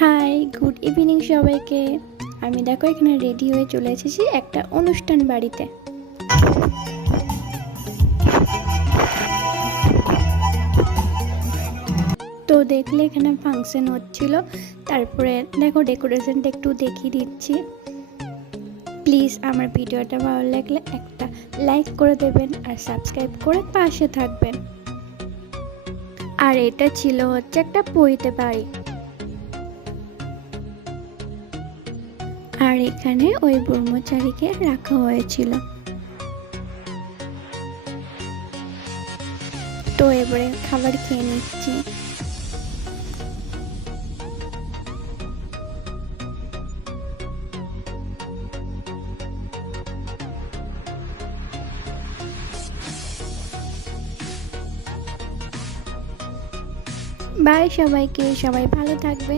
High, good evening সবাইকে। আমি দেখো এখানে রেডি হয়ে চলে এসেছি একটা অনুষ্ঠান বাড়িতে। তো দেখলে এখানে ফাংশন হচ্ছিল। তারপরে দেখো ডেকোরেশনটা একটু দেখিয়ে দিচ্ছি। প্লিজ আমার ভিডিওটা ভালো লাগলে একটা লাইক করে দেবেন আর সাবস্ক্রাইব করে পাশে থাকবেন। আর এটা ছিল হচ্ছে একটা পৈতে বাড়ি। আর এখানে ওই ব্রহ্মচারীকে রাখা হয়েছিল। তো এবারে খাবার খেয়ে নিচ্ছি। বাই সবাইকে, সবাই ভালো থাকবে।